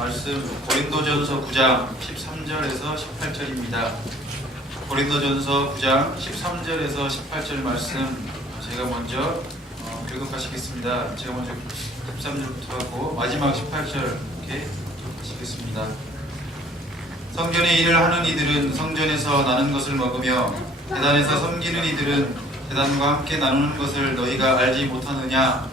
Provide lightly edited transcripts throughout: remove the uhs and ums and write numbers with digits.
말씀 고린도전서 9장 13절에서 18절입니다. 고린도전서 9장 13절에서 18절 말씀 제가 먼저 교독하시겠습니다. 제가 먼저 13절부터 하고 마지막 18절 이렇게 하시겠습니다. 성전의 일을 하는 이들은 성전에서 나는 것을 먹으며 제단에서 섬기는 이들은 제단과 함께 나누는 것을 너희가 알지 못하느냐?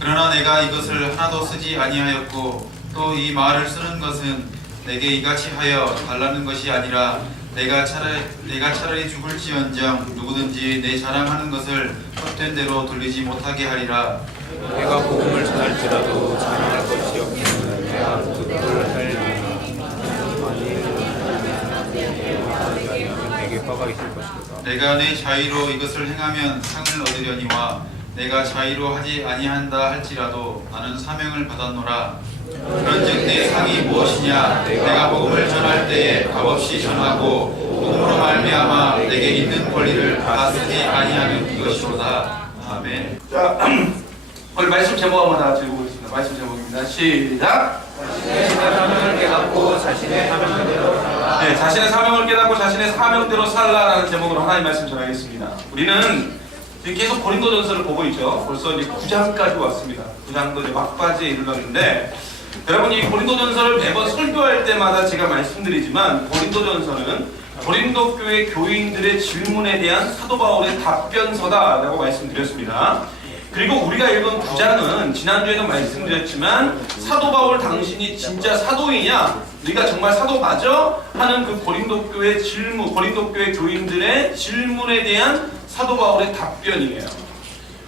그러나 내가 이것을 하나도 쓰지 아니하였고 또 이 말을 쓰는 것은 내게 이같이 하여 달라는 것이 아니라 내가 차라리 죽을지언정 누구든지 내 자랑하는 것을 헛된 대로 돌리지 못하게 하리라. 내가 복음을 전할지라도 자랑할 것이 없으면 내가 그것을 할 내게 화가 있을 것이다. 내가 내 자의로 이것을 행하면 상을 얻으려니와 내가 자의로 하지 아니한다 할지라도 나는 사명을 받았노라. 그런즉 내 상이 무엇이냐? 내가 복음을 전할 때에 값없이 전하고 복음으로 말미암아 내게 있는 권리를 다 쓰지 아니하는 이것이로다. 아멘. 자, 오늘 말씀 제목 한번 다 같이 읽어보겠습니다. 말씀 제목입니다. 시작! 자신의 사명을 깨닫고 자신의 사명대로 살라. 네, 자신의 사명을 깨닫고 자신의 사명대로 살라라는 제목으로 하나님 말씀 전하겠습니다. 우리는 지금 계속 고린도전서를 보고 있죠. 벌써 이제 9장까지 왔습니다. 9장도 이제 막바지에 이르렀는데, 여러분 이 고린도전서를 매번 설교할 때마다 제가 말씀드리지만 고린도전서는 고린도 교회 교인들의 질문에 대한 사도 바울의 답변서다라고 말씀드렸습니다. 그리고 우리가 읽은 9장은 지난주에도 말씀드렸지만 사도 바울 당신이 진짜 사도이냐, 우리가 정말 사도 맞아? 하는 그 고린도 교회 질문, 고린도 교회 교인들의 질문에 대한 사도 바울의 답변이에요.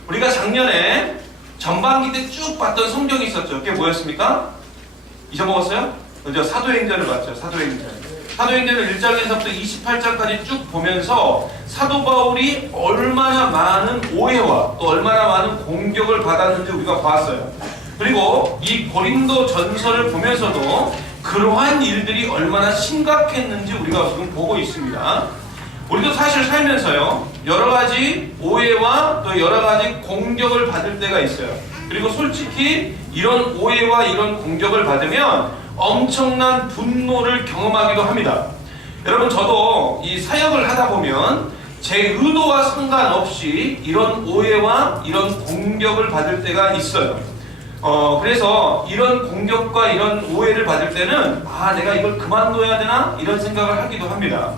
우리가 작년에 전반기 때 쭉 봤던 성경이 있었죠. 그게 뭐였습니까? 잊어먹었어요? 그죠? 사도행전을 봤죠. 사도행전을 1장에서부터 28장까지 쭉 보면서 사도 바울이 얼마나 많은 오해와 또 얼마나 많은 공격을 받았는지 우리가 봤어요. 그리고 이 고린도 전서를 보면서도 그러한 일들이 얼마나 심각했는지 우리가 지금 보고 있습니다. 우리도 사실 살면서요, 여러 가지 오해와 또 여러 가지 공격을 받을 때가 있어요. 그리고 솔직히 이런 오해와 이런 공격을 받으면 엄청난 분노를 경험하기도 합니다. 여러분, 저도 이 사역을 하다 보면 제 의도와 상관없이 이런 오해와 이런 공격을 받을 때가 있어요. 그래서 이런 공격과 이런 오해를 받을 때는 내가 이걸 그만둬야 되나? 이런 생각을 하기도 합니다.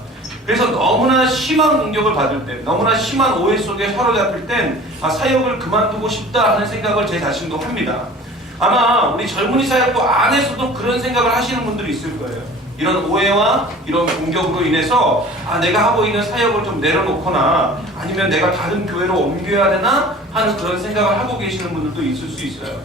그래서 너무나 심한 공격을 받을 때, 너무나 심한 오해 속에 사로잡힐 땐 사역을 그만두고 싶다 하는 생각을 제 자신도 합니다. 아마 우리 젊은이 사역부 안에서도 그런 생각을 하시는 분들이 있을 거예요. 이런 오해와 이런 공격으로 인해서 내가 하고 있는 사역을 좀 내려놓거나 아니면 내가 다른 교회로 옮겨야 되나 하는 그런 생각을 하고 계시는 분들도 있을 수 있어요.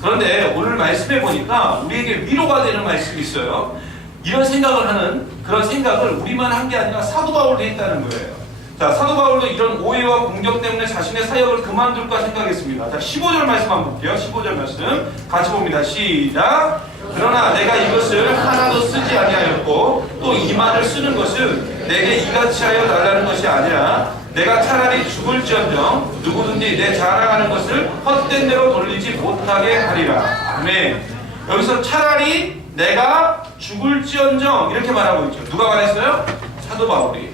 그런데 오늘 말씀해 보니까 우리에게 위로가 되는 말씀이 있어요. 이런 생각을 하는 그런 생각을 우리만 한 게 아니라 사도 바울도 했다는 거예요. 자, 사도 바울도 이런 오해와 공격 때문에 자신의 사역을 그만둘까 생각했습니다. 자, 15절 말씀 한번 볼게요. 15절 말씀 같이 봅니다. 시작! 그러나 내가 이것을 하나도 쓰지 아니하였고 또 이 말을 쓰는 것은 내게 이같이 하여 달라는 것이 아니라 내가 차라리 죽을지언정 누구든지 내 자랑하는 것을 헛된 대로 돌리지 못하게 하리라. 아멘. 여기서 차라리 내가 죽을지언정 이렇게 말하고 있죠. 누가 말했어요? 사도 바울이.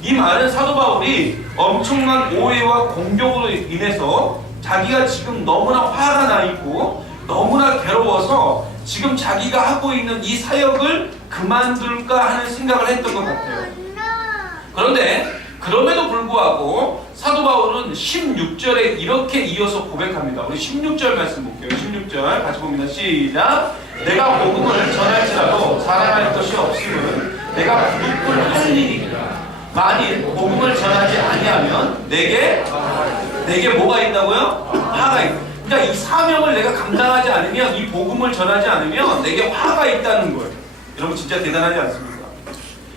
이 말은 사도 바울이 엄청난 오해와 공격으로 인해서 자기가 지금 너무나 화가 나 있고 너무나 괴로워서 지금 자기가 하고 있는 이 사역을 그만둘까 하는 생각을 했던 것 같아요. 그런데 그럼에도 불구하고 사도 바울은 16절에 이렇게 이어서 고백합니다. 우리 16절 말씀 볼게요. 16절 같이 봅니다. 시작! 내가 복음을 전할지라도 자랑할 것이 없으면 내가 부득불 할 일이니라. 만일 복음을 전하지 아니하면 내게 뭐가 있다고요? 화가 있다. 그러니까 이 사명을 내가 감당하지 않으면, 이 복음을 전하지 않으면 내게 화가 있다는 거예요. 여러분 진짜 대단하지 않습니까?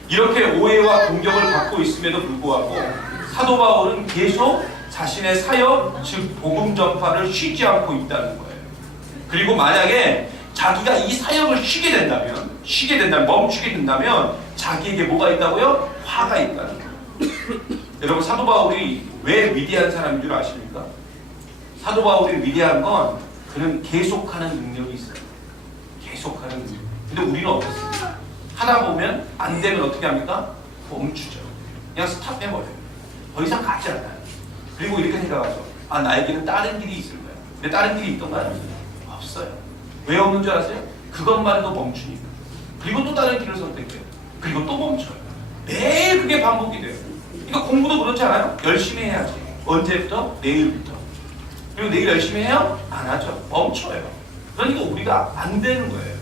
이렇게 오해와 공격을 받고 있음에도 불구하고 사도 바울은 계속 자신의 사역, 즉 복음 전파를 쉬지 않고 있다는 거예요. 그리고 만약에 자기가 이 사역을 멈추게 된다면 자기에게 뭐가 있다고요? 화가 있다는 거예요. 여러분 사도 바울이 왜 위대한 사람인 줄 아십니까? 사도 바울이 위대한 건 그는 계속하는 능력이 있어요. 계속하는 능력. 근데 우리는 어떻습니까? 하다 보면 안 되면 어떻게 합니까? 멈추죠. 그냥 스탑해버려요. 더 이상 가지 않아요. 그리고 이렇게 생각하죠. 아, 나에게는 다른 길이 있을 거야. 근데 다른 길이 있던가요? 없어요. 왜 없는 줄 아세요? 그것만 해도 멈추니까. 그리고 또 다른 길을 선택해요. 그리고 또 멈춰요. 매일 그게 반복이 돼요. 그러니까 공부도 그렇지 않아요? 열심히 해야지. 언제부터? 내일부터. 그리고 내일 열심히 해요? 안 하죠. 멈춰요. 그러니까 우리가 안 되는 거예요.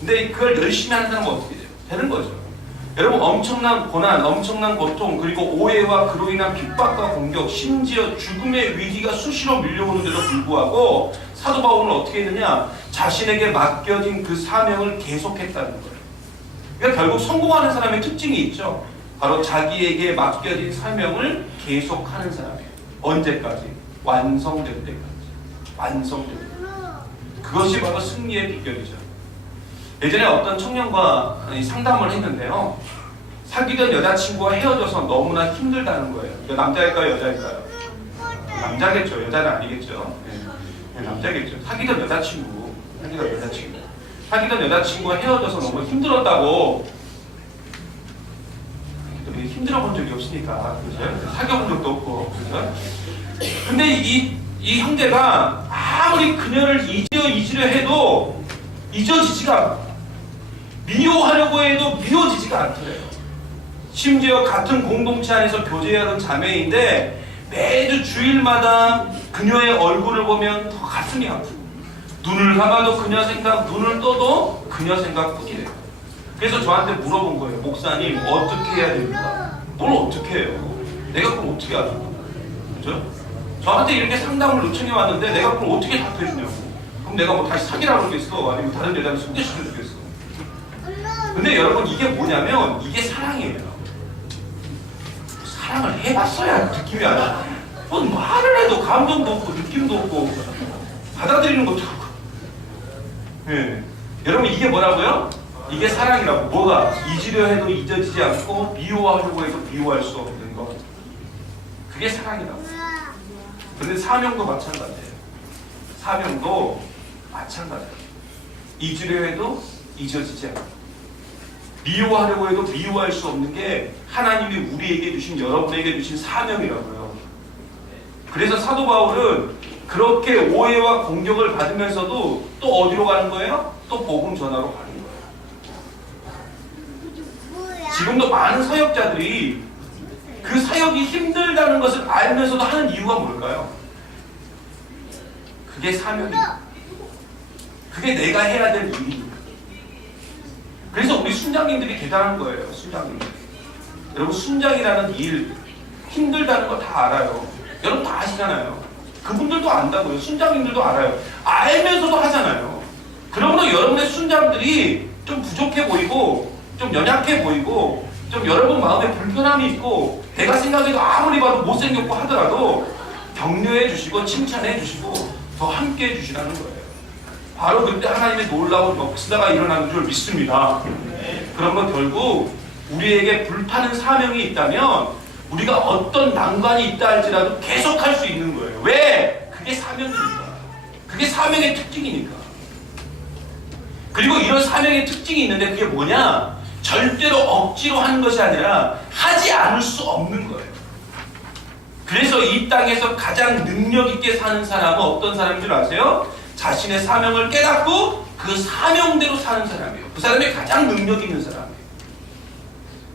근데 그걸 열심히 하는 사람은 어떻게 돼요? 되는 거죠. 여러분 엄청난 고난, 엄청난 고통, 그리고 오해와 그로 인한 핍박과 공격, 심지어 죽음의 위기가 수시로 밀려오는데도 불구하고 사도 바울은 어떻게 했느냐? 자신에게 맡겨진 그 사명을 계속했다는 거예요. 그러니까 결국 성공하는 사람의 특징이 있죠. 바로 자기에게 맡겨진 사명을 계속하는 사람이에요. 언제까지? 완성될 때까지. 완성될 때까지. 그것이 바로 승리의 비결이죠. 예전에 어떤 청년과 상담을 했는데요. 사귀던 여자친구와 헤어져서 너무나 힘들다는 거예요. 남자일까요? 여자일까요? 남자겠죠. 여자는 아니겠죠. 네, 남자겠죠. 사귀던 여자친구와 헤어져서 너무 힘들었다고. 힘들어 본 적이 없으니까, 그죠? 사귀어본 적도 없고, 그죠? 근데 이 형제가 아무리 그녀를 잊으려 해도 잊어지지가 않아요. 미워하려고 해도 미워지지가 않더래요. 심지어 같은 공동체 안에서 교제하던 자매인데 매주 주일마다 그녀의 얼굴을 보면 더 가슴이 아프고 눈을 감아도 그녀 생각, 눈을 떠도 그녀 생각뿐이래요. 그래서 저한테 물어본 거예요. 목사님 어떻게 해야 됩니까? 뭘 어떻게 해요? 내가 그걸 어떻게 하죠? 그죠? 저한테 이렇게 상담을 요청해 왔는데 내가 그걸 어떻게 답해 주냐고. 그럼 내가 뭐 다시 사귀라고 그러겠어? 아니면 다른 여자를 소개시켜 주겠어? 근데 여러분 이게 뭐냐면 이게 사랑이에요. 사랑을 해봤어야 느낌이 알아. 뭐 말을 해도 감정도 없고 느낌도 없고 받아들이는 것도 없고. 네. 여러분 이게 뭐라고요? 이게 사랑이라고. 뭐가? 잊으려 해도 잊어지지 않고 미워하려고 해도 미워할 수 없는 것. 그게 사랑이라고. 근데 사명도 마찬가지예요. 사명도 마찬가지예요. 잊으려 해도 잊어지지 않고 미워하려고 해도 미워할 수 없는 게 하나님이 우리에게 주신, 여러분에게 주신 사명이라고요. 그래서 사도 바울은 그렇게 오해와 공격을 받으면서도 또 어디로 가는 거예요? 또 복음 전하러 가는 거예요. 지금도 많은 사역자들이 그 사역이 힘들다는 것을 알면서도 하는 이유가 뭘까요? 그게 사명이에요. 그게 내가 해야 될 일이니까. 그래서 우리 순장님들이 대단한 거예요. 순장님들. 여러분 순장이라는 일 힘들다는 거 다 알아요. 여러분 다 아시잖아요. 그분들도 안다고요. 순장님들도 알아요. 알면서도 하잖아요. 그러므로 여러분의 순장들이 좀 부족해 보이고 좀 연약해 보이고 좀 여러분 마음에 불편함이 있고 내가 생각해도 아무리 봐도 못생겼고 하더라도 격려해 주시고 칭찬해 주시고 더 함께 해 주시라는 거예요. 바로 그때 하나님의 놀라운 역사가 일어나는 줄 믿습니다. 그러면 결국 우리에게 불타는 사명이 있다면 우리가 어떤 난관이 있다 할지라도 계속 할 수 있는 거예요. 왜? 그게 사명이니까. 그게 사명의 특징이니까. 그리고 이런 사명의 특징이 있는데 그게 뭐냐? 절대로 억지로 하는 것이 아니라 하지 않을 수 없는 거예요. 그래서 이 땅에서 가장 능력 있게 사는 사람은 어떤 사람인 줄 아세요? 자신의 사명을 깨닫고 그 사명대로 사는 사람이에요. 그 사람이 가장 능력 있는 사람이에요.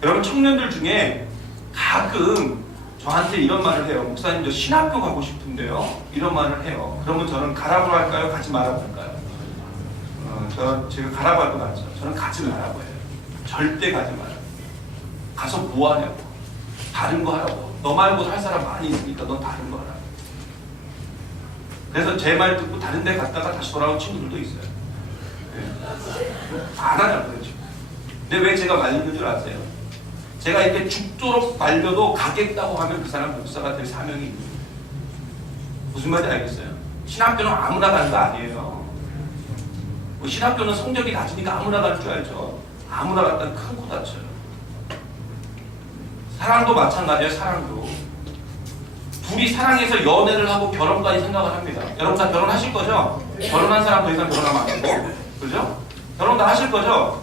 여러분 청년들 중에 가끔 저한테 이런 말을 해요. 목사님 저 신학교 가고 싶은데요. 이런 말을 해요. 그러면 저는 가라고 할까요? 가지 말라고 할까요? 제가 가라고 할 건 아니죠. 저는 가지 말라고 해요. 절대 가지 마라. 가서 뭐 하냐고. 다른 거 하라고. 너 말고 할 사람 많이 있으니까 넌 다른 거 하라고. 그래서 제 말 듣고 다른 데 갔다가 다시 돌아온 친구들도 있어요. 네. 안 하냐고요 지금. 근데 왜 제가 말리는 줄 아세요? 제가 이렇게 죽도록 말려도 가겠다고 하면 그 사람 목사가 될 사명이 있는 거예요. 무슨 말인지 알겠어요? 신학교는 아무나 가는 거 아니에요. 뭐 신학교는 성적이 낮으니까 아무나 가는 줄 알죠. 아무나 갔다 큰 코 다쳐요. 사랑도 마찬가지예요. 사랑도. 둘이 사랑해서 연애를 하고 결혼까지 생각을 합니다. 여러분 다 결혼하실 거죠? 결혼한 사람 더 이상 결혼하면 안 되고, 그죠? 결혼 다 하실 거죠?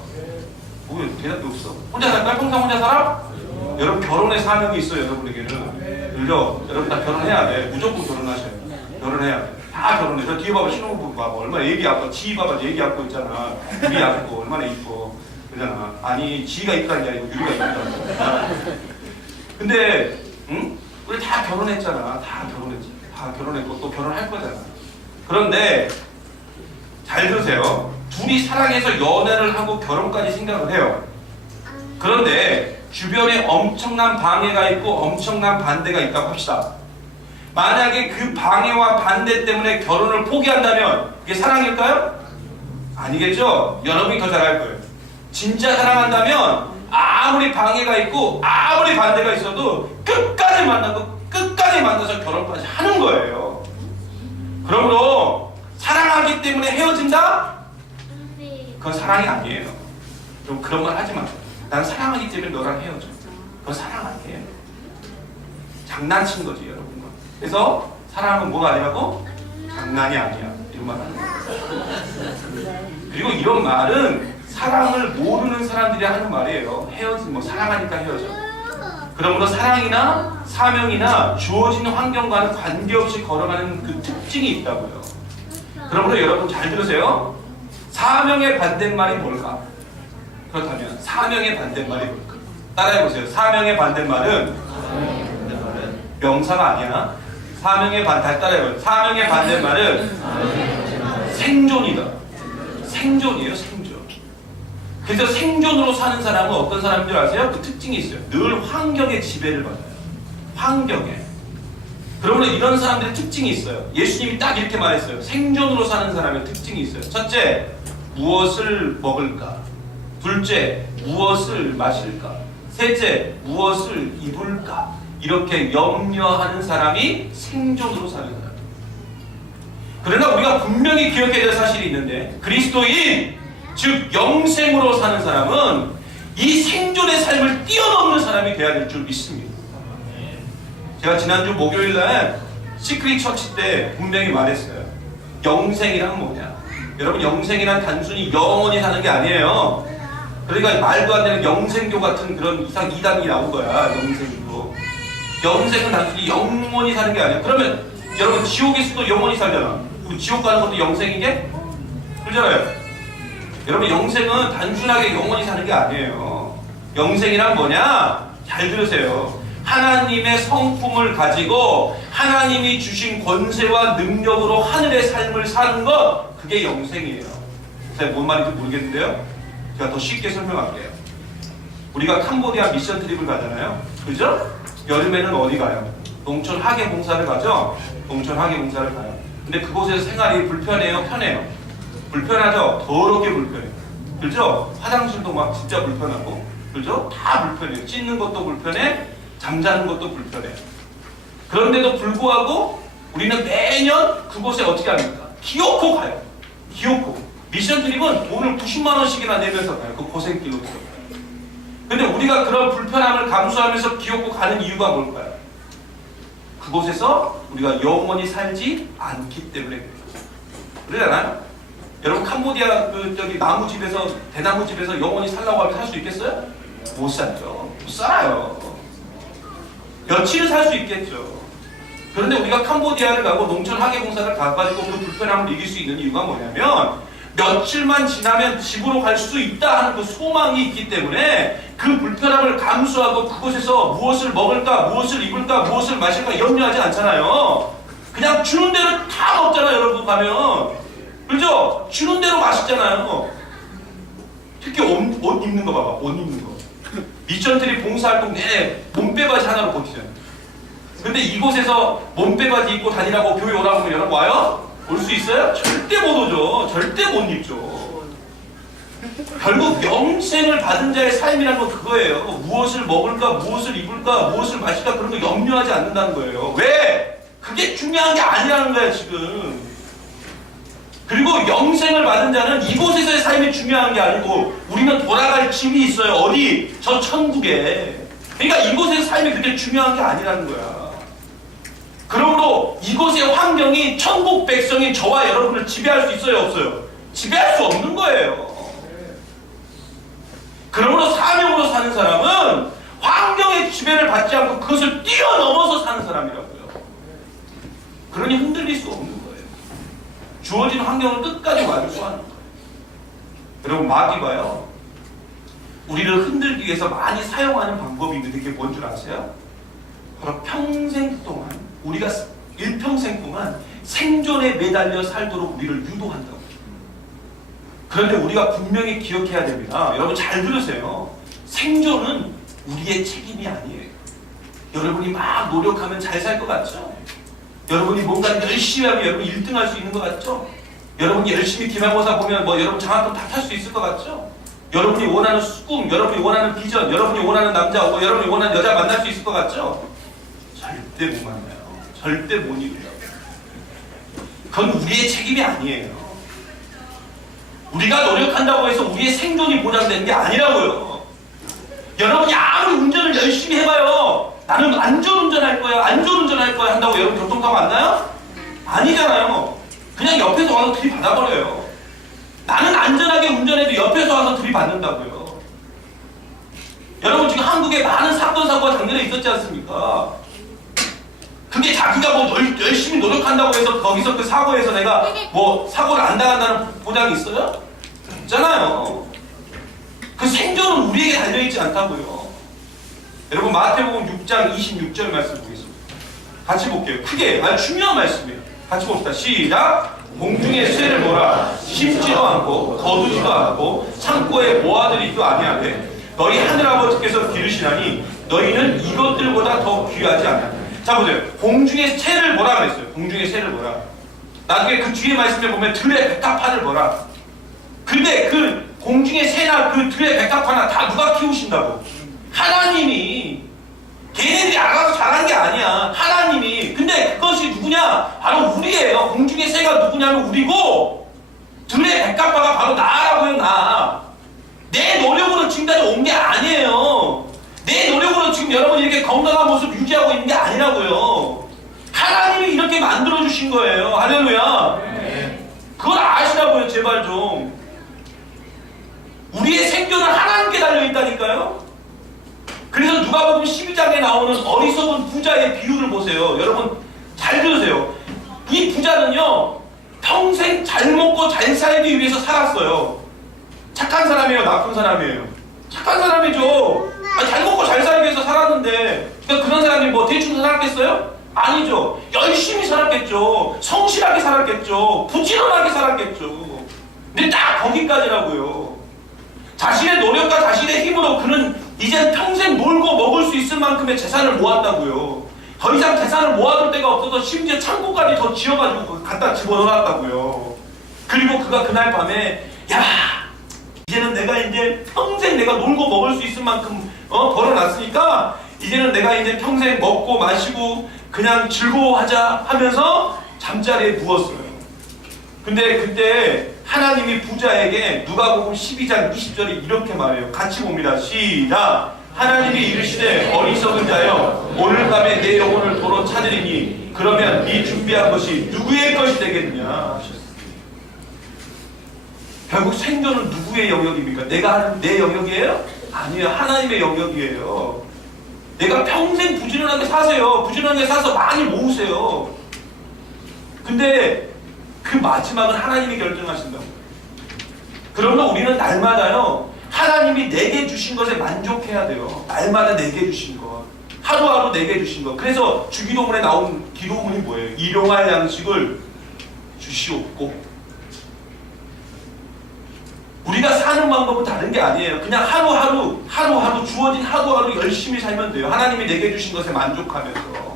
뭐 대답이 없어. 혼자 살까요? 평생 혼자 살아? 여러분 결혼의 사명이 있어요. 여러분에게는. 그죠? 여러분 다 결혼해야 돼. 무조건 결혼하셔요. 결혼해야 돼. 다 결혼해. 저 뒤에 봐봐. 신혼부부 봐봐. 얼마나 얘기 아파. 지 봐봐. 얘기 아파 있잖아. 유리 아프고 얼마나 이뻐. 그러잖아. 아니 지가 이쁘다는 게 아니고 유리가 이쁘다. 근데 응? 우리 다 결혼했잖아. 다 결혼했지. 다 결혼했고 또 결혼할 거잖아. 그런데 잘 들으세요. 둘이 사랑해서 연애를 하고 결혼까지 생각을 해요. 그런데 주변에 엄청난 방해가 있고 엄청난 반대가 있다고 합시다. 만약에 그 방해와 반대 때문에 결혼을 포기한다면 그게 사랑일까요? 아니겠죠? 여러분이 더 잘할 거예요. 진짜 사랑한다면 아무리 방해가 있고 아무리 반대가 있어도 끝까지 만나고 끝까지 만나서 결혼까지 하는 거예요. 그러므로 사랑하기 때문에 헤어진다? 그건 사랑이 아니에요. 좀 그런 말 하지 마. 난 사랑하기 때문에 너랑 헤어져. 그건 사랑 아니에요. 장난친 거지 여러분과. 그래서 사랑은 뭐가 아니라고? 장난이 아니야. 이런 말 하는 거예요. 그리고 이런 말은 사랑을 모르는 사람들이 하는 말이에요. 헤어진 뭐 사랑하니까 헤어져. 그러므로 사랑이나 사명이나 주어진 환경과는 관계없이 걸어가는 그 특징이 있다고요. 그러므로 여러분 잘 들으세요. 사명의 반대말이 뭘까? 그렇다면 사명의 반대말이 뭘까? 따라해보세요. 사명의 반대말은 명사가 아니야. 사명의 따라해봐요. 사명의 반대말은 생존이다. 생존이에요. 생존. 그래서 생존으로 사는 사람은 어떤 사람인 줄 아세요? 그 특징이 있어요. 늘 환경의 지배를 받아요. 환경에. 그러므로 이런 사람들의 특징이 있어요. 예수님이 딱 이렇게 말했어요. 생존으로 사는 사람의 특징이 있어요. 첫째, 무엇을 먹을까? 둘째, 무엇을 마실까? 셋째, 무엇을 입을까? 이렇게 염려하는 사람이 생존으로 사는 사람. 그러나 우리가 분명히 기억해야 될 사실이 있는데 그리스도인, 즉 영생으로 사는 사람은 이 생존의 삶을 뛰어넘는 사람이 돼야 될 줄 믿습니다. 제가 지난주 목요일날 시크릿 처치 때 분명히 말했어요. 영생이란 뭐냐? 여러분 영생이란 단순히 영원히 사는 게 아니에요. 그러니까 말도 안 되는 영생교 같은 그런 이상 이단이 나온 거야. 영생으로. 영생은 단순히 영원히 사는 게 아니야. 그러면 여러분 지옥에서도 영원히 살잖아. 그럼 지옥 가는 것도 영생이게? 그렇잖아요. 여러분 영생은 단순하게 영원히 사는 게 아니에요. 영생이란 뭐냐? 잘 들으세요. 하나님의 성품을 가지고 하나님이 주신 권세와 능력으로 하늘의 삶을 사는 것, 그게 영생이에요. 제가 뭔 말인지 모르겠는데요. 제가 더 쉽게 설명할게요. 우리가 캄보디아 미션 트립을 가잖아요. 그죠? 여름에는 어디 가요? 농촌 학예 봉사를 가죠? 농촌 학예 봉사를 가요. 근데 그곳에서 생활이 불편해요? 편해요? 불편하죠? 더럽게 불편해요. 그죠? 화장실도 막 진짜 불편하고, 그죠? 다 불편해요. 씻는 것도 불편해, 잠자는 것도 불편해. 그런데도 불구하고 우리는 매년 그곳에 어떻게 합니까? 기어코 가요. 기어코. 미션 트립은 돈을 90만 원씩이나 내면서 가요. 그 고생길로 들어가요. 근데 우리가 그런 불편함을 감수하면서 기어코 가는 이유가 뭘까요? 그곳에서 우리가 영원히 살지 않기 때문에 그래요. 그러잖아요? 여러분 캄보디아 저기 나무집에서 대나무집에서 영원히 살라고 하면 살 수 있겠어요? 못 살죠. 못 살아요. 며칠은 살 수 있겠죠. 그런데 우리가 캄보디아를 가고 농촌 학예봉사를 가가지고 그 불편함을 이길 수 있는 이유가 뭐냐면 며칠만 지나면 집으로 갈 수 있다 하는 그 소망이 있기 때문에 그 불편함을 감수하고 그곳에서 무엇을 먹을까, 무엇을 입을까, 무엇을 마실까 염려하지 않잖아요. 그냥 주는 대로 다 먹잖아요. 여러분 가면. 그죠? 주는 대로 맛있잖아요. 특히 옷 입는 거 봐봐. 옷 입는 거. 미션트리 봉사활동 내내 몸빼바지 하나로 버티잖아요. 근데 이곳에서 몸빼바지 입고 다니라고 교회 오라고 하면 여러분 와요? 올 수 있어요? 절대 못 오죠. 절대 못 입죠. 결국 영생을 받은 자의 삶이라는 건 그거예요. 무엇을 먹을까, 무엇을 입을까, 무엇을 마실까 그런 거 염려하지 않는다는 거예요. 왜? 그게 중요한 게 아니라는 거야 지금. 그리고 영생을 받은 자는 이곳에서의 삶이 중요한 게 아니고 우리는 돌아갈 집이 있어요. 어디? 저 천국에. 그러니까 이곳의 삶이 그렇게 중요한 게 아니라는 거야. 그러므로 이곳의 환경이 천국 백성인 저와 여러분을 지배할 수 있어요, 없어요? 지배할 수 없는 거예요. 그러므로 사명으로 사는 사람은 환경의 지배를 받지 않고 그것을 뛰어넘어서 사는 사람이라고요. 그러니 흔들릴 수 없는 거예요. 주어진 환경을 끝까지 완수하는 거예요. 여러분, 마귀가요, 우리를 흔들기 위해서 많이 사용하는 방법이 있는데 그게 뭔 줄 아세요? 바로 평생 동안, 우리가 일평생 동안 생존에 매달려 살도록 우리를 유도한다고. 그런데 우리가 분명히 기억해야 됩니다. 여러분 잘 들으세요. 생존은 우리의 책임이 아니에요. 여러분이 막 노력하면 잘 살 것 같죠? 여러분이 뭔가 열심히 하면 여러분 1등 할 수 있는 것 같죠? 여러분이 열심히 기말고사 보면 뭐 여러분 장학금 다 탈 수 있을 것 같죠? 여러분이 원하는 꿈, 여러분이 원하는 비전, 여러분이 원하는 남자, 여러분이 원하는 여자 만날 수 있을 것 같죠? 절대 못 만나요. 절대 못 이루요. 그건 우리의 책임이 아니에요. 우리가 노력한다고 해서 우리의 생존이 보장되는 게 아니라고요. 여러분이 아무리 운전을 열심히 해봐요. 나는 안전운전할 거야, 안전운전할 거야 한다고 여러분 교통사고 안 나요? 아니잖아요. 그냥 옆에서 와서 들이받아버려요. 나는 안전하게 운전해도 옆에서 와서 들이받는다고요. 여러분 지금 한국에 많은 사건, 사고가 작년에 있었지 않습니까? 그게 자기가 뭐 열심히 노력한다고 해서 거기서 그 사고에서 내가 뭐 사고를 안 당한다는 보장이 있어요? 없잖아요. 그 생존은 우리에게 달려있지 않다고요. 여러분 마태복음 6장 26절 말씀 보겠습니다. 같이 볼게요. 크게 아주 중요한 말씀이에요. 같이 봅시다. 시작. 공중에 쇠를 몰아 심지도 않고 거두지도 않고 창고에 모아들이지도 아니하되 너희 하늘아버지께서 기르시나니 너희는 이것들보다 더 귀하지 않냐. 자 보세요. 공중에 새를 뭐라 그랬어요? 공중에 새를 뭐라. 나중에 그 뒤에 말씀에 보면 들의 백합화를 뭐라. 근데 그 공중의 새나 그 들의 백합화나 다 누가 키우신다고? 하나님이. 걔네들이 알아서 잘한 게 아니야. 하나님이. 근데 그것이 누구냐? 바로 우리예요. 공중의 새가 누구냐면 우리고 들의 백합화가 바로 나라고요. 나. 내 노력으로 지금까지 온 게 아니에요. 내 노력으로 지금 여러분이 이렇게 건강한 모습 유지하고 있는 게 아니라고요. 하나님이 이렇게 만들어주신 거예요. 할렐루야. 그걸 아시라고요. 제발 좀. 우리의 생존은 하나님께 달려있다니까요. 그래서 누가복음 12장에 나오는 어리석은 부자의 비유를 보세요. 여러분 잘 들으세요. 이 부자는요 평생 잘 먹고 잘 살기 위해서 살았어요. 착한 사람이에요? 나쁜 사람이에요? 착한 사람이죠. 잘 먹고 잘 살기 위해서 살았는데 그러니까 그런 사람이 뭐 대충 살았겠어요? 아니죠. 열심히 살았겠죠. 성실하게 살았겠죠. 부지런하게 살았겠죠. 근데 딱 거기까지라고요. 자신의 노력과 자신의 힘으로 그는 이제 평생 놀고 먹을 수 있을 만큼의 재산을 모았다고요. 더 이상 재산을 모아둘 데가 없어서 심지어 창고까지 더 지어가지고 갖다 집어넣었다고요. 그리고 그가 그날 밤에 야 이제는 내가 이제 평생 내가 놀고 먹을 수 있을 만큼 벌어놨으니까 이제는 내가 이제 평생 먹고 마시고 그냥 즐거워하자 하면서 잠자리에 누웠어요. 근데 그때 하나님이 부자에게 누가복음 12장 20절에 이렇게 말해요. 같이 봅니다. 시작. 하나님이 이르시되 어리석은 자여 오늘 밤에 내 영혼을 도로 찾으리니 그러면 네 준비한 것이 누구의 것이 되겠느냐. 결국 생존은 누구의 영역입니까? 내가 하는 내 영역이에요? 아니에요. 하나님의 영역이에요. 내가 평생 부지런하게 사세요. 부지런하게 사서 많이 모으세요. 근데 그 마지막은 하나님이 결정하신다고. 그러면 우리는 날마다요 하나님이 내게 주신 것에 만족해야 돼요. 날마다 내게 주신 것, 하루하루 내게 주신 것. 그래서 주기도문에 나온 기도문이 뭐예요? 일용할 양식을 주시옵고. 우리가 사는 방법은 다른 게 아니에요. 그냥 하루하루 주어진 하루하루 열심히 살면 돼요. 하나님이 내게 주신 것에 만족하면서.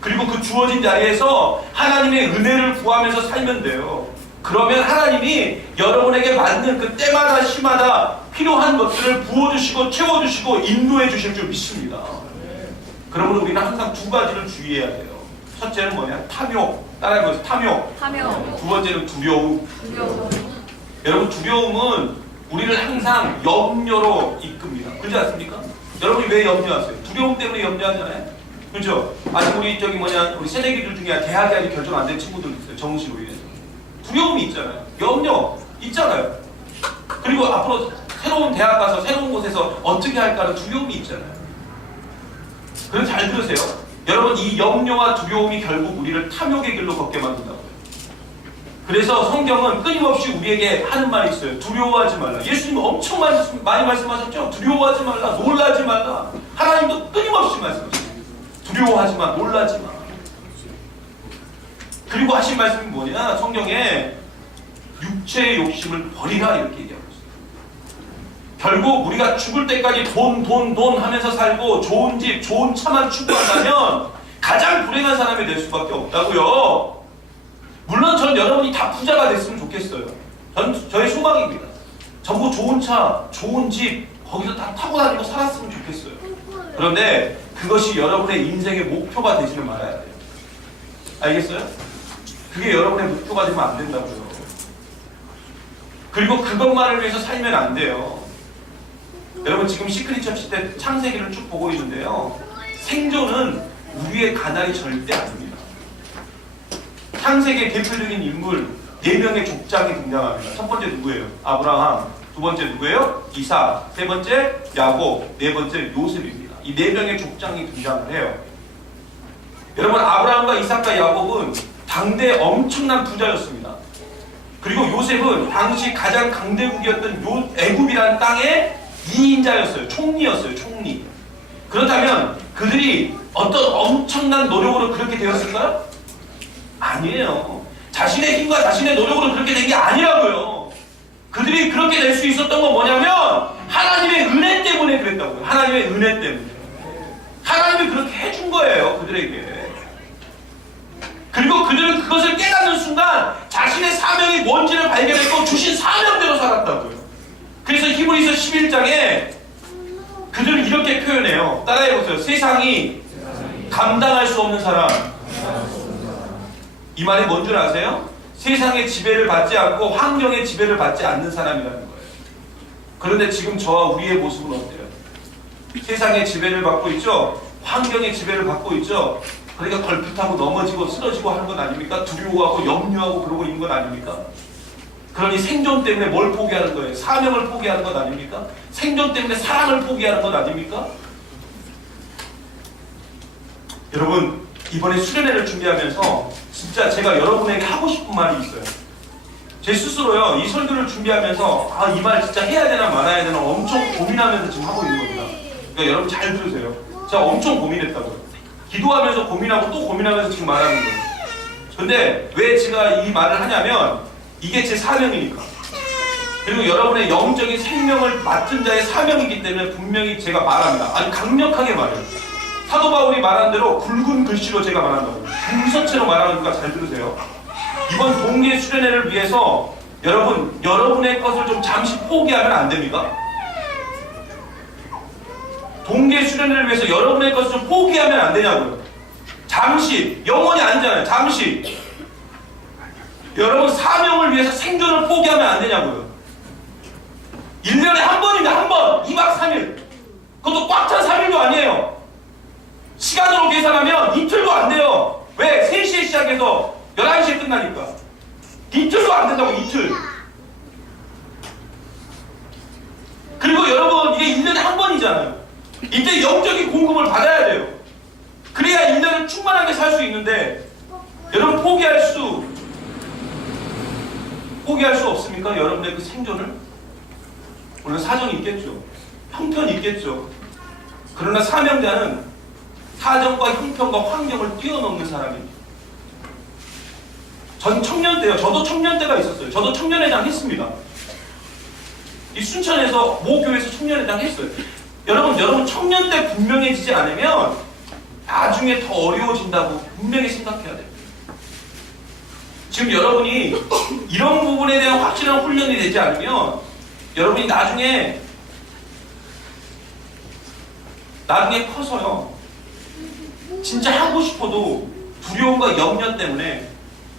그리고 그 주어진 자리에서 하나님의 은혜를 구하면서 살면 돼요. 그러면 하나님이 여러분에게 맞는 그 때마다 시마다 필요한 것들을 부어주시고 채워주시고 인도해 주실 줄 믿습니다. 그러므로 우리는 항상 두 가지를 주의해야 돼요. 첫째는 뭐냐? 탐욕. 따라해보세요. 탐욕. 두 번째는 두려움. 여러분 두려움은 우리를 항상 염려로 이끕니다. 그렇지 않습니까? 여러분이 왜 염려하세요? 두려움 때문에 염려하잖아요. 그렇죠? 아직 우리 우리 새내기들 중에 대학이 아직 결정 안 된 친구들 있어요. 정시로 인해서 두려움이 있잖아요. 염려 있잖아요. 그리고 앞으로 새로운 대학 가서 새로운 곳에서 어떻게 할까는 두려움이 있잖아요. 그럼 잘 들으세요. 여러분, 이 염려와 두려움이 결국 우리를 탐욕의 길로 걷게 만든다고요. 그래서 성경은 끊임없이 우리에게 하는 말이 있어요. 두려워하지 말라. 예수님 엄청 많이 말씀하셨죠? 두려워하지 말라, 놀라지 말라. 하나님도 끊임없이 말씀하셨어요. 두려워하지 마, 놀라지 마. 그리고 하신 말씀이 뭐냐? 성경에 육체의 욕심을 버리라 이렇게 얘기하고 있어요. 결국 우리가 죽을 때까지 돈 하면서 살고 좋은 집, 좋은 차만 추구한다면 가장 불행한 사람이 될 수밖에 없다고요. 물론 전 여러분이 다 부자가 됐으면 좋겠어요. 저의 소망입니다. 전부 좋은 차, 좋은 집 거기서 다 타고 다니고 살았으면 좋겠어요. 그런데 그것이 여러분의 인생의 목표가 되지는 말아야 돼요. 알겠어요? 그게 여러분의 목표가 되면 안 된다고요. 그리고 그것만을 위해서 살면 안 돼요. 여러분, 지금 시크릿 처치 때 창세기를 쭉 보고 있는데요. 생존은 우리의 가난이 절대 아닙니다. 창세기의 대표적인 인물 4명의 족장이 등장합니다. 첫 번째 누구예요? 아브라함. 두 번째 누구예요? 이삭. 세 번째 야곱. 네 번째 요셉입니다. 이 4명의 족장이 등장을 해요. 여러분, 아브라함과 이삭과 야곱은 당대 엄청난 부자였습니다. 그리고 요셉은 당시 가장 강대국이었던 애굽이라는 땅의 2인자였어요. 총리였어요. 총리. 그렇다면 그들이 어떤 엄청난 노력으로 그렇게 되었을까요? 아니에요. 자신의 힘과 자신의 노력으로 그렇게 된 게 아니라고요. 그들이 그렇게 될 수 있었던 건 뭐냐면 하나님의 은혜 때문에 그랬다고요. 하나님의 은혜 때문에. 하나님이 그렇게 해준 거예요. 그들에게. 그리고 그들은 그것을 깨닫는 순간 자신의 사명이 뭔지를 발견했고 주신 사명대로 살았다고요. 그래서 히브리서 11장에 그들은 이렇게 표현해요. 따라해보세요. 세상이 감당할 수 없는 사람. 이 말이 뭔 줄 아세요? 세상의 지배를 받지 않고 환경의 지배를 받지 않는 사람이라는 거예요. 그런데 지금 저와 우리의 모습은 어때요? 세상의 지배를 받고 있죠? 환경의 지배를 받고 있죠? 그러니까 걸핏하고 넘어지고 쓰러지고 하는 건 아닙니까? 두려워하고 염려하고 그러고 있는 건 아닙니까? 그러니 생존 때문에 뭘 포기하는 거예요? 사명을 포기하는 것 아닙니까? 생존 때문에 사랑을 포기하는 것 아닙니까? 여러분, 이번에 수련회를 준비하면서 진짜 제가 여러분에게 하고 싶은 말이 있어요. 제 스스로요, 이 설교를 준비하면서 이 말 진짜 해야 되나 말아야 되나 엄청 고민하면서 지금 하고 있는 겁니다. 그러니까 여러분 잘 들으세요. 제가 엄청 고민했다고요. 기도하면서 고민하고 또 고민하면서 지금 말하는 거예요. 근데 왜 제가 이 말을 하냐면 이게 제 사명이니까. 그리고 여러분의 영적인 생명을 맡은 자의 사명이기 때문에 분명히 제가 말합니다. 아주 강력하게 말해요. 사도 바울이 말한 대로 굵은 글씨로 제가 말한다고요. 문서체로 말하니까 잘 들으세요. 이번 동계 수련회를 위해서 여러분의 것을 좀 잠시 포기하면 안 됩니까? 동계 수련회를 위해서 여러분의 것을 좀 포기하면 안 되냐고요. 잠시, 영원히 아니잖아요. 잠시. 여러분 사명을 위해서 생존을 포기하면 안 되냐고요. 1년에 한 번입니다. 한 번. 2박 3일. 그것도 꽉 찬 3일도 아니에요. 시간으로 계산하면 이틀도 안 돼요. 왜? 3시에 시작해서 11시에 끝나니까. 이틀도 안 된다고, 이틀. 그리고 여러분, 이게 1년에 한 번이잖아요. 이때 영적인 공급을 받아야 돼요. 그래야 1년을 충만하게 살 수 있는데, 여러분 포기할 수 없습니까? 여러분의 그 생존을? 물론 사정이 있겠죠. 형편이 있겠죠. 그러나 사명자는 사정과 형편과 환경을 뛰어넘는 사람입니다. 전 청년 때요. 저도 청년 때가 있었어요. 저도 청년회장 했습니다. 이 순천에서 모교에서 청년회장 했어요. 여러분 청년 때 분명해지지 않으면 나중에 더 어려워진다고 분명히 생각해야 돼요. 지금 여러분이 이런 부분에 대한 확실한 훈련이 되지 않으면 여러분이 나중에 커서요. 진짜 하고 싶어도 두려움과 염려 때문에,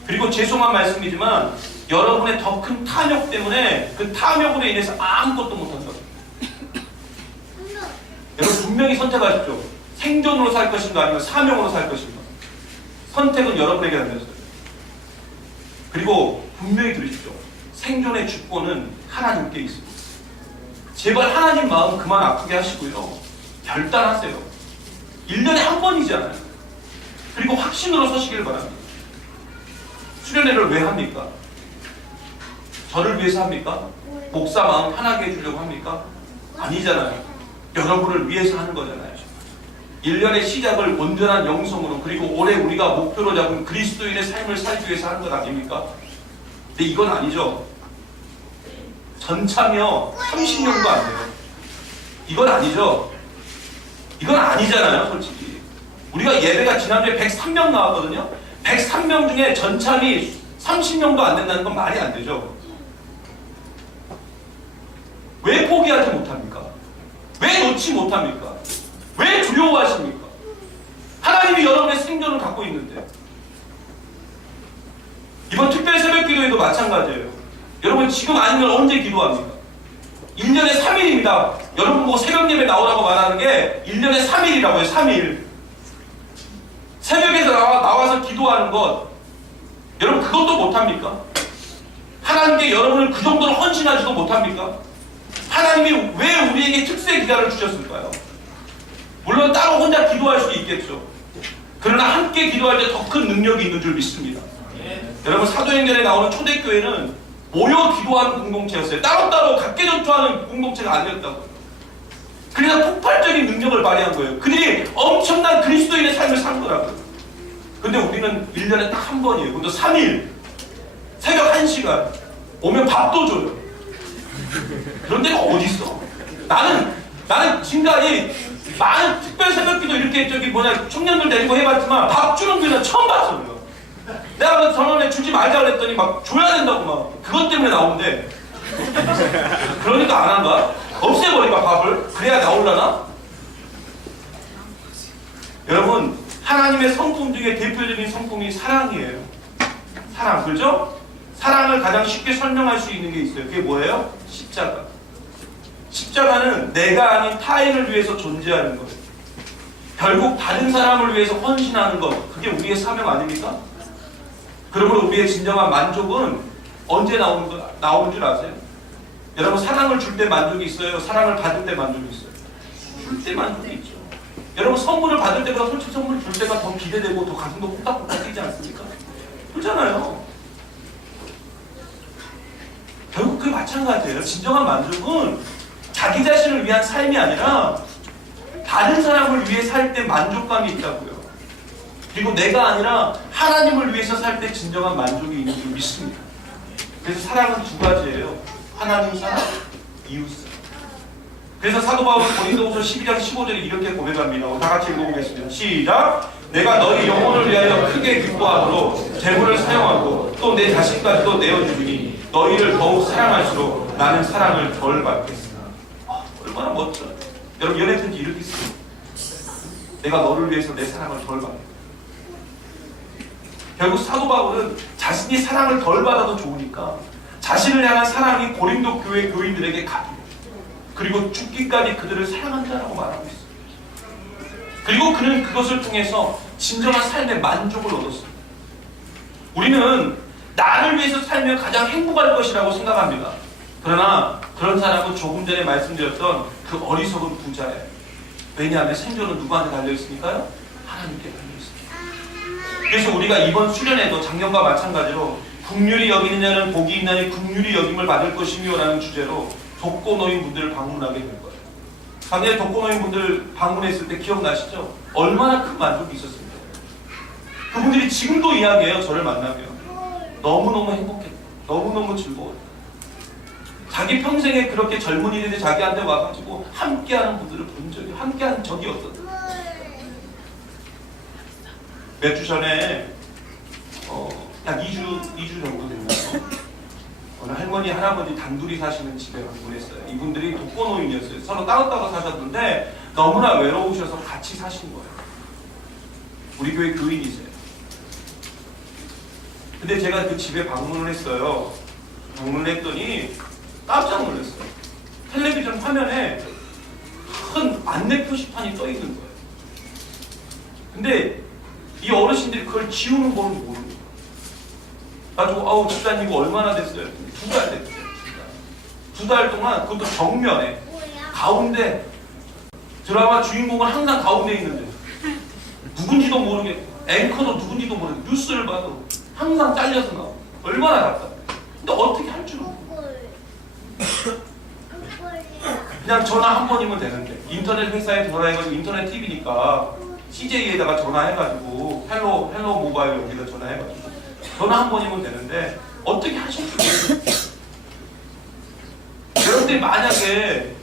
그리고 죄송한 말씀이지만 여러분의 더 큰 탐욕 때문에 그 탐욕으로 인해서 아무것도 못한다고. 여러분 분명히 선택하십시오. 생존으로 살 것인가 아니면 사명으로 살 것인가. 선택은 여러분에게 달렸어요. 그리고 분명히 들으십시오. 생존의 주권은 하나님께 있습니다. 제발 하나님 마음 그만 아프게 하시고요. 결단하세요. 1년에 한 번이잖아요. 그리고 확신으로 서시길 바랍니다. 수련회를 왜 합니까? 저를 위해서 합니까? 목사 마음 편하게 해주려고 합니까? 아니잖아요. 여러분을 위해서 하는 거잖아요. 1년의 시작을 온전한 영성으로 그리고 올해 우리가 목표로 잡은 그리스도인의 삶을 살기 위해서 하는 것 아닙니까? 근데 이건 아니죠. 전차며 30년도 안 돼요. 이건 아니죠. 이건 아니잖아요, 솔직히. 우리가 예배가 지난주에 103명 나왔거든요. 103명 중에 전참이 30명도 안 된다는 건 말이 안 되죠. 왜 포기하지 못합니까? 왜 놓지 못합니까? 왜 두려워하십니까? 하나님이 여러분의 생존을 갖고 있는데. 이번 특별 새벽 기도에도 마찬가지예요. 여러분 지금 아니면 언제 기도합니까? 1년에 3일입니다. 여러분 보고 새벽 예배 나오라고 말하는 게 1년에 3일이라고요. 3일. 새벽에서 나와서 기도하는 것, 여러분 그것도 못합니까? 하나님께 여러분을 그 정도로 헌신하지도 못합니까? 하나님이 왜 우리에게 특세 기간을 주셨을까요? 물론 따로 혼자 기도할 수도 있겠죠. 그러나 함께 기도할 때 더 큰 능력이 있는 줄 믿습니다. 여러분 사도행전에 나오는 초대교회는 모여 기도하는 공동체였어요. 따로따로 각계 전투하는 공동체가 아니었다고요. 그래서 폭발적인 능력을 발휘한 거예요. 그들이 엄청난 그리스도인의 삶을 산 거라고요. 근데 우리는 1년에 딱 한 번이에요. 그것도 3일 새벽 1시간 오면 밥도 줘요. 그런 데가 어디 있어? 나는 지금까지 많은 특별 새벽기도 이렇게 청년들 데리고 해봤지만 밥 주는 교회는 처음 봤어요. 내가 전원에 주지 말자 그랬더니 막 줘야 된다고 막 그것 때문에 나오는데 그러니까 안 한가? 없애버릴까 밥을? 그래야 나올라나? 여러분 하나님의 성품 중에 대표적인 성품이 사랑이에요. 사랑, 그렇죠? 사랑을 가장 쉽게 설명할 수 있는 게 있어요. 그게 뭐예요? 십자가. 십자가는 내가 아닌 타인을 위해서 존재하는 것. 결국 다른 사람을 위해서 헌신하는 것. 그게 우리의 사명 아닙니까? 그러므로 우리의 진정한 만족은 언제 나오는 줄 아세요? 여러분 사랑을 줄 때 만족이 있어요? 사랑을 받을 때 만족이 있어요? 줄 때 만족이 있죠. 여러분 선물을 받을 때보다 솔직히 선물 줄 때가 더 기대되고 더 가슴도 콩닥콩닥 뛰지 않습니까? 그렇잖아요. 결국 그게 마찬가지예요. 진정한 만족은 자기 자신을 위한 삶이 아니라 다른 사람을 위해 살 때 만족감이 있다고요. 그리고 내가 아니라 하나님을 위해서 살 때 진정한 만족이 있는 줄 믿습니다. 그래서 사랑은 두 가지예요. 하나님 사랑, 이웃 사랑. 그래서 사도 바울은 고린도후서 12장 15절에 이렇게 고백합니다. 다 같이 읽어보겠습니다. 시작! 내가 너희 영혼을 위하여 크게 기뻐하도록 재물을 사용하고 또 내 자식까지도 내어주니 너희를 더욱 사랑할수록 나는 사랑을 덜 받겠으나. 얼마나 멋져요. 여러분 연애 편지 이렇게 써요. 내가 너를 위해서 내 사랑을 덜 받겠다. 결국 사도 바울은 자신이 사랑을 덜 받아도 좋으니까 자신을 향한 사랑이 고린도 교회 교인들에게 가득해요. 그리고 죽기까지 그들을 사랑한다라고 말하고 있어요. 그리고 그는 그것을 통해서 진정한 삶의 만족을 얻었습니다. 우리는 나를 위해서 살면 가장 행복할 것이라고 생각합니다. 그러나 그런 사람은 조금 전에 말씀드렸던 그 어리석은 부자예요. 왜냐하면 생존은 누구한테 달려있으니까요? 하나님께 달려있습니다. 그래서 우리가 이번 수련회도 작년과 마찬가지로 긍휼히 여기는 자는 복이 있나니 긍휼히 여김을 받을 것이며 라는 주제로 독거노인분들을 방문하게 될 거예요. 작년에 독거노인분들 방문했을 때 기억나시죠? 얼마나 큰 만족이 있었습니까? 그분들이 지금도 이야기해요. 저를 만나면 너무너무 행복했다. 너무너무 즐거웠다. 자기 평생에 그렇게 젊은이들이 자기한테 와가지고 함께하는 분들을 본 적이, 함께하는 적이 없었다. 몇 주 전에 약 2주 정도 됐나요? 어느 할머니, 할아버지 단둘이 사시는 집에 방문했어요. 이분들이 독거노인이었어요. 서로 따로따로 사셨는데 너무나 외로우셔서 같이 사신 거예요. 우리 교회 교인이세요. 근데 제가 그 집에 방문을 했어요. 방문을 했더니 깜짝 놀랐어요. 텔레비전 화면에 큰 안내 표시판이 떠 있는 거예요. 근데 이 어르신들이 그걸 지우는 법을 모르는 거예요. 나도 집사님 이거 얼마나 됐어요? 2달 됐어요. 2달 동안 그것도 정면에 가운데 드라마 주인공은 항상 가운데 있는데 누군지도 모르겠고 앵커도 누군지도 모르겠고 뉴스를 봐도 항상 잘려서 나오고 얼마나 답답해. 근데 어떻게 할 줄은 그냥 전화 한 번이면 되는데 인터넷 회사에 전화해가지고 인터넷 TV니까 CJ에다가 전화해가지고 헬로 모바일 여기다 전화해가지고 전화 한 번이면 되는데 어떻게 하실 줄 모르겠어요. 여러분들이 만약에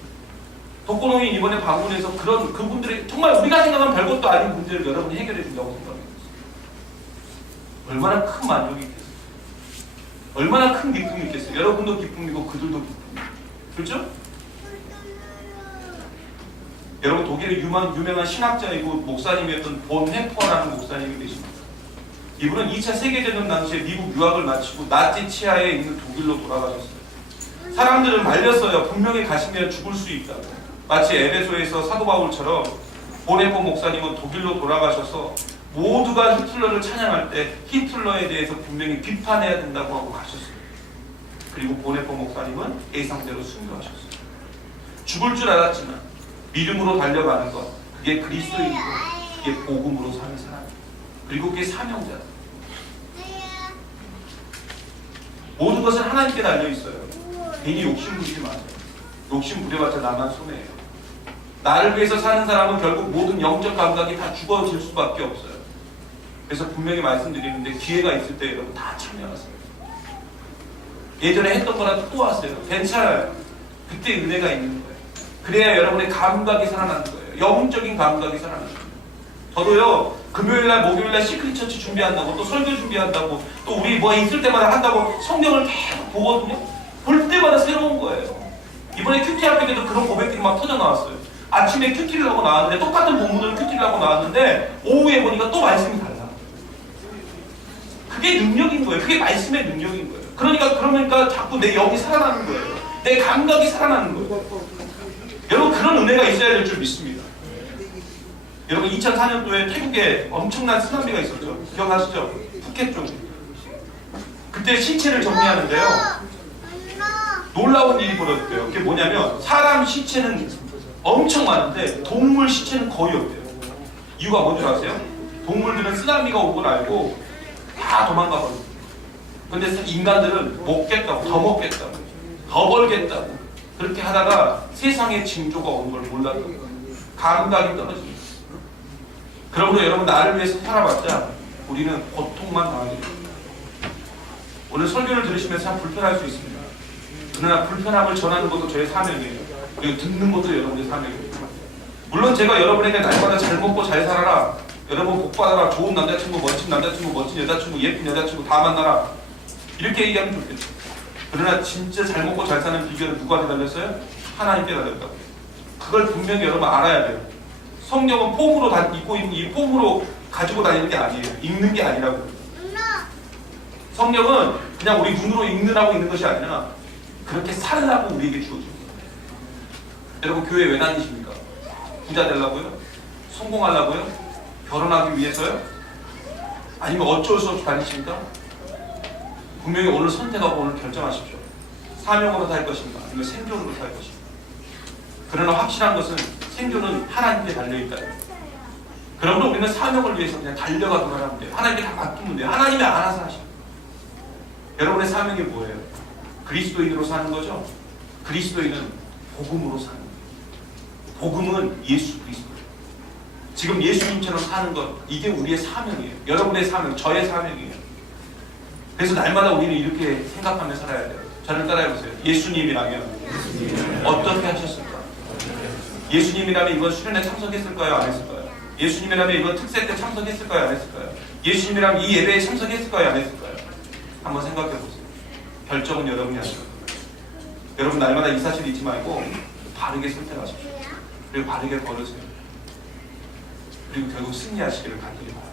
독거노인 이번에 방문해서 그런 그분들의 정말 우리가 생각하는 별것도 아닌 문제를 여러분이 해결해 준다고 생각해요. 얼마나 큰 만족이 있겠어요. 얼마나 큰 기쁨이 있겠어요. 여러분도 기쁨이고 그들도 기쁨이고. 그렇죠? 여러분 독일의 유명한 신학자이고 목사님이었던 본 헤퍼라는 목사님이 계십니다. 이분은 2차 세계대전 당시에 미국 유학을 마치고 나치 치하에 있는 독일로 돌아가셨어요. 사람들을 말렸어요. 분명히 가시면 죽을 수 있다고. 마치 에베소에서 사도 바울처럼 보네포 목사님은 독일로 돌아가셔서 모두가 히틀러를 찬양할 때 히틀러에 대해서 분명히 비판해야 된다고 하고 가셨어요. 그리고 보네포 목사님은 예상대로 순교하셨어요. 죽을 줄 알았지만 믿음으로 달려가는 것, 그게 그리스도이고 그게 복음으로 사는 사람, 그리고 그게 사명자. 모든 것은 하나님께 달려있어요. 괜히 욕심 부리지 마세요. 욕심 부려봤자 나만 손해예요. 나를 위해서 사는 사람은 결국 모든 영적 감각이 다 죽어질 수밖에 없어요. 그래서 분명히 말씀드리는데 기회가 있을 때 여러분 다 참여하세요. 예전에 했던 거라도 또 하세요. 괜찮아요. 그때 은혜가 있는 거예요. 그래야 여러분의 감각이 살아나는 거예요. 영적인 감각이 살아나는 거예요. 저도요, 금요일날 목요일날 시크릿 처치 준비한다고 또 설교 준비한다고 또 우리 뭐 있을 때마다 한다고 성경을 계속 보거든요. 볼 때마다 새로운 거예요. 이번에 큐티 학교 때도 그런 고백들이 막 터져 나왔어요. 아침에 큐티를 하고 나왔는데 똑같은 본문을 큐티를 하고 나왔는데 오후에 보니까 또 말씀이 달라. 그게 능력인 거예요. 그게 말씀의 능력인 거예요. 그러니까 자꾸 내 영이 살아나는 거예요. 내 감각이 살아나는 거예요. 여러분 그런 은혜가 있어야 될 줄 믿습니다. 여러분 2004년도에 태국에 엄청난 쓰나미가 있었죠. 기억하시죠? 푸켓 쪽. 그때 시체를 정리하는데요. 놀라운 일이 벌어졌대요. 그게 뭐냐면 사람 시체는 엄청 많은데 동물 시체는 거의 없대요. 이유가 뭔지 아세요? 동물들은 쓰나미가 온 걸 알고 다 도망가 버려요. 근데 인간들은 먹겠다고, 더 먹겠다고, 더 벌겠다고 그렇게 하다가 세상에 징조가 온 걸 몰랐던 거예요. 감각이 떨어집니다. 그러므로 여러분 나를 위해서 살아봤자 우리는 고통만 당하게 됩니다. 오늘 설교를 들으시면서 참 불편할 수 있습니다. 그러나 불편함을 전하는 것도 저의 사명이에요. 그리고 듣는 것도 여러분의 사명이에요. 물론 제가 여러분에게 날마다 잘 먹고 잘 살아라, 여러분 복 받아라, 좋은 남자친구, 멋진 여자친구, 예쁜 여자친구 다 만나라 이렇게 얘기하면 좋겠죠. 그러나 진짜 잘 먹고 잘 사는 비결은 누구한테 달렸어요? 하나님께 달렸다고. 그걸 분명히 여러분 알아야 돼요. 성경은 폼으로 입고 있는 이 폼으로 가지고 다니는 게 아니에요. 읽는 게 아니라고. 성경은 그냥 우리 눈으로 읽느라고 있는 것이 아니라 그렇게 살라고 우리에게 주어진 거예요. 여러분 교회 왜 다니십니까? 부자 되려고요? 성공하려고요? 결혼하기 위해서요? 아니면 어쩔 수 없이 다니십니까? 분명히 오늘 선택하고 오늘 결정하십시오. 사명으로 살 것인가 아니면 생존으로 살 것인가. 그러나 확실한 것은 생존은 하나님께 달려있다. 그러므로 우리는 사명을 위해서 그냥 달려가기만 하면 돼요. 하나님께 다 맡기면 돼요. 하나님이 알아서 하시고. 여러분의 사명이 뭐예요? 그리스도인으로 사는 거죠? 그리스도인은 복음으로 사는 거예요. 복음은 예수 그리스도예요. 지금 예수님처럼 사는 것, 이게 우리의 사명이에요. 여러분의 사명, 저의 사명이에요. 그래서 날마다 우리는 이렇게 생각하며 살아야 돼요. 저를 따라해보세요. 예수님이라면 어떻게 하셨을까? 예수님이라면 이번 수련회 참석했을까요? 안 했을까요? 예수님이라면 이번 특세 때 참석했을까요? 안 했을까요? 예수님이라면 이 예배에 참석했을까요? 안 했을까요? 한번 생각해보세요. 결정은 여러분이 하실 거예요. 여러분 날마다 이 사실 잊지 말고 바르게 선택하십시오. 그리고 바르게 걸으세요. 그리고 결국 승리하시기를 간절히 바랍니다.